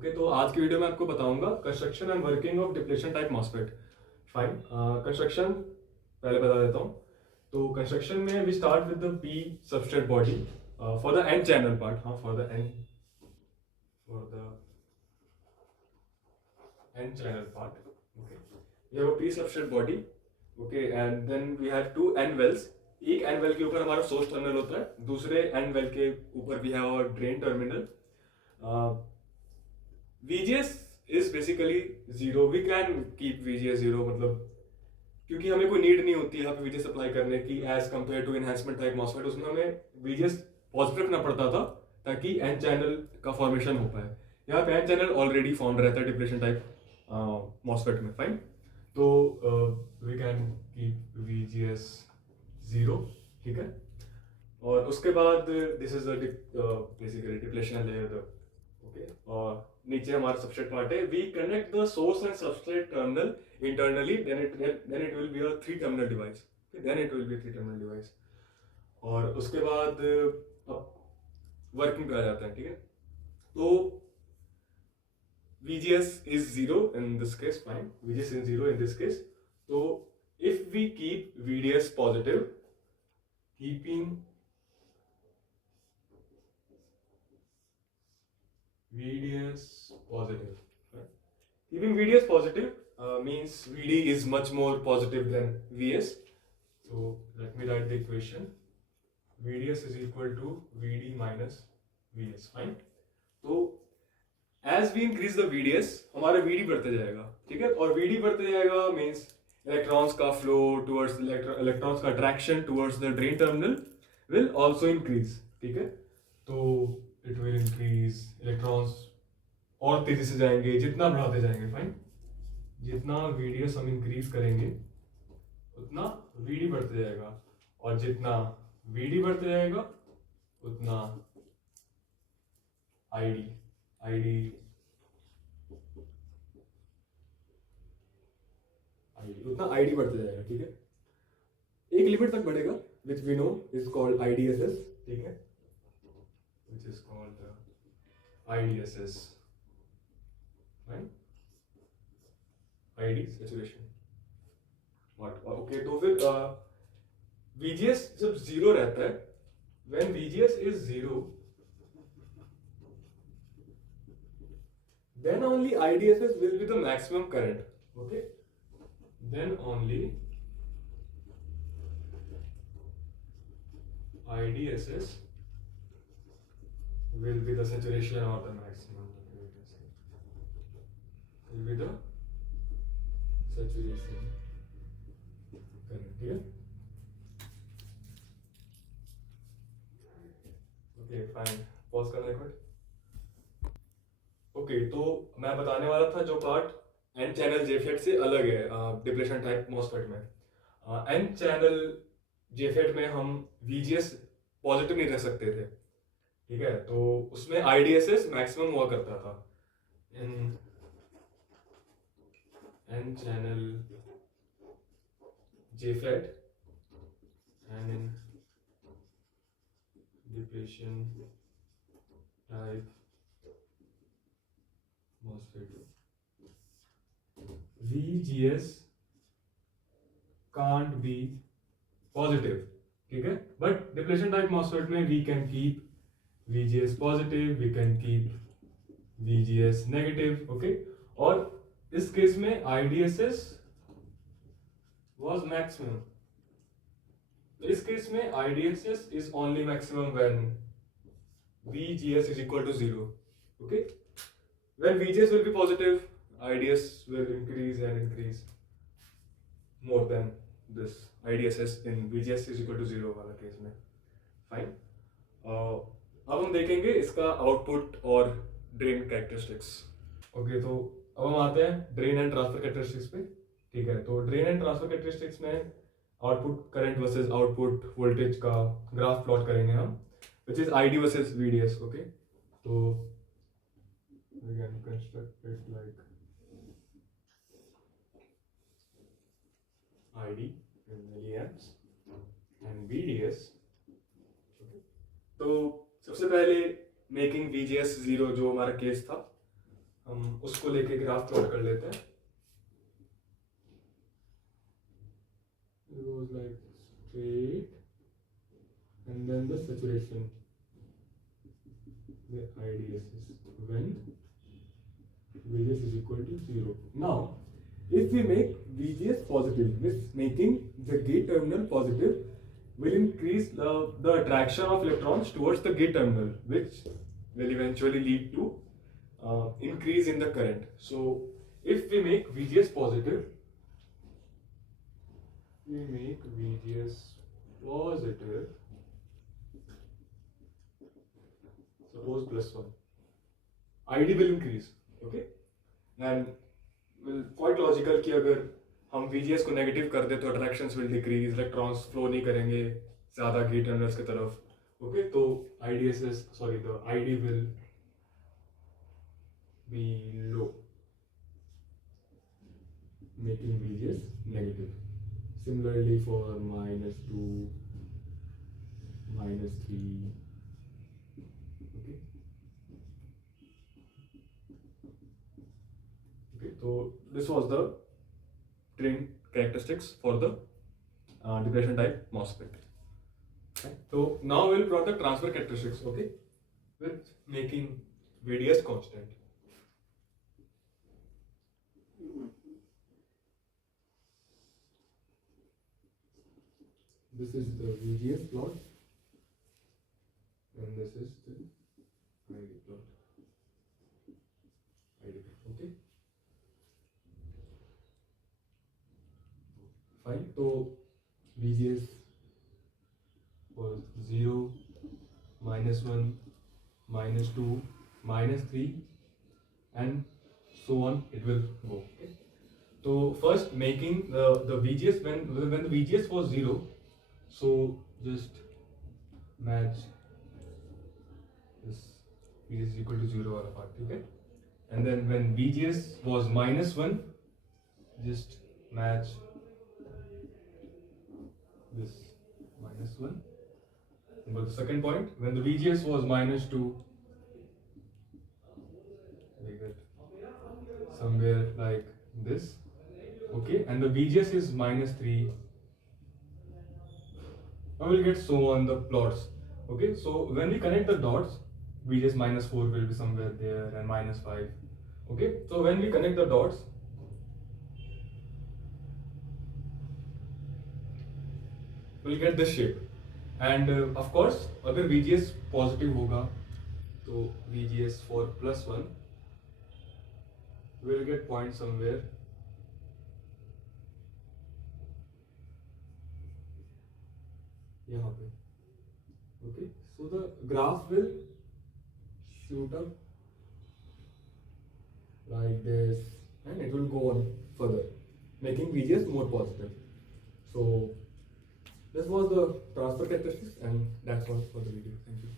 Okay, तो आज की वीडियो में आपको बताऊंगा construction and working of depletion type MOSFET. Fine. Construction पहले बता देता हूँ। तो कंस्ट्रक्शन में we start with the P substrate body for the N channel part. हाँ, for the N channel part. Okay, we have a P substrate body. Okay, and then we have two N wells. एक N well के ऊपर हमारा source terminal होता है, दूसरे N well के ऊपर we have a drain terminal. VGS is basically zero. We can keep VGS zero, मतलब क्योंकि हमें कोई नीड नहीं होती है VGS अप्लाई करने की as compare to enhancement type MOSFET. उसमें हमें VGS पॉजिटिव रखना पड़ता था ताकि एन चैनल का फॉर्मेशन हो पाए। यहाँ पे एन चैनल ऑलरेडी फॉर्म रहता है डिप्लेशन टाइप मॉसफेट में। फाइन। तो we can keep VGS zero. ठीक है। और उसके बाद this is basically depletion layer. Okay, और नीचे हमारा सबस्ट्रेट पार्ट है। We connect the source and substrate terminal internally, then it will be a three terminal device. Okay, then it will be a three terminal device. और उसके बाद अब working पे आ जाते हैं। ठीक है, तो VGS is zero in this case. Fine, VGS is zero in this case. So if we keep VDS positive, keeping VDS positive, right? Keeping VDS positive means VD is much more positive than VS. So let me write the equation. VDS is equal to VD minus VS. Fine. तो as we increase the VDS, हमारा VD बढ़ते जाएगा। ठीक है, और VD बढ़ते जाएगा means electrons का flow towards electrons का attraction towards the drain terminal will also increase। ठीक है, तो it will increase electrons और तेजी से जाएंगे जितना बढ़ाते जाएंगे। फाइन। जितना VDS हम इंक्रीज करेंगे उतना VD बढ़ते जाएगा, और जितना VD बढ़ते जाएगा उतना ID ID उतना ID बढ़ते जाएगा। ठीक है, एक लिमिट तक बढ़ेगा which we know is called IDSS। ठीक है, which is called IDSS। right? ID saturation। Okay, तो फिर VGS जब जीरो रहता है, when VGS is zero, then only IDSS will be the maximum current। Okay, then only IDSS will be the saturation or the maximum, will be the saturation current here। Okay, fine, pause करना एक minute. Okay, तो मैं बताने वाला था जो part N channel JFET से अलग है डिप्लेशन टाइप मॉसफेट में। एन चैनल जेफेट में हम VGS पॉजिटिव नहीं रख सकते थे। ठीक है, तो उसमें IDSS मैक्सिमम हुआ करता था in an channel JFET and in depletion type MOSFET VGS can't be positive। ठीक है, बट डिप्लेशन टाइप MOSFET में we can keep VGS positive, we can keep VGS negative। Okay, और इस केस में IDSS was maximum। इस case में IDSS is only maximum when VGS is equal to zero। okay, when VGS will be positive, IDS will increase and increase more than this IDSS in VGS is equal to zero वाला case में। Fine. अब हम देखेंगे इसका output और drain characteristics. Okay, तो अब हम आते हैं ड्रेन एंड ट्रांसफर कैरेक्टरिस्टिक्स पे। ठीक है, तो ड्रेन एंड ट्रांसफर कैरेक्टरिस्टिक्स में output current versus output voltage का ग्राफ प्लॉट करेंगे हम, which is ID versus VDS। Okay, तो we can construct it like ID in milliamps and VDS। तो सबसे पहले मेकिंग VGS जीरो जो हमारा केस था, हम उसको लेके ग्राफ प्लॉट कर लेते हैं. It goes like straight and then the saturation, the IDS is when VGS is equal to 0. Now if we make VGS positive, this making the gate terminal positive will increase the attraction of electrons towards the gate terminal, which will eventually lead to increase in the current. So if we make VGS positive, suppose +1, ID will increase. Okay, and will quite logical कि अगर हम VGS को negative कर दे तो attractions will decrease, electrons flow नहीं करेंगे ज़्यादा gate terminals की तरफ. ओके, तो the ID will be low, making VGS negative. Similarly for -2, -3. Okay. Okay, so this was the drain characteristics for the depletion type MOSFET. Okay. So now we'll plot the transfer characteristics. Okay, with making VDS constant. This is the VGS plot and this is the ID plot. Okay. Fine. So VGS was 0, -1, -2, -3 and so on it will go. Okay. So first making the VGS when the VGS was 0, so just match this VGS is equal to 0 वाला part. Okay. And then when VGS was -1, just match this -1. But the second point, when the VGS was -2, we get somewhere like this. Okay, and the VGS is -3. Now we'll get so on the plots. Okay, so when we connect the dots, VGS -4 will be somewhere there and -5. Okay, so when we connect the dots, we'll get this shape. And of course, अगर VGS positive होगा, तो VGS for +1 will get point somewhere यहाँ पे. Okay, so the graph will shoot up like this and it will go on further, making VGS more positive. So this was the transfer characteristics and that's all for the video. Thank you.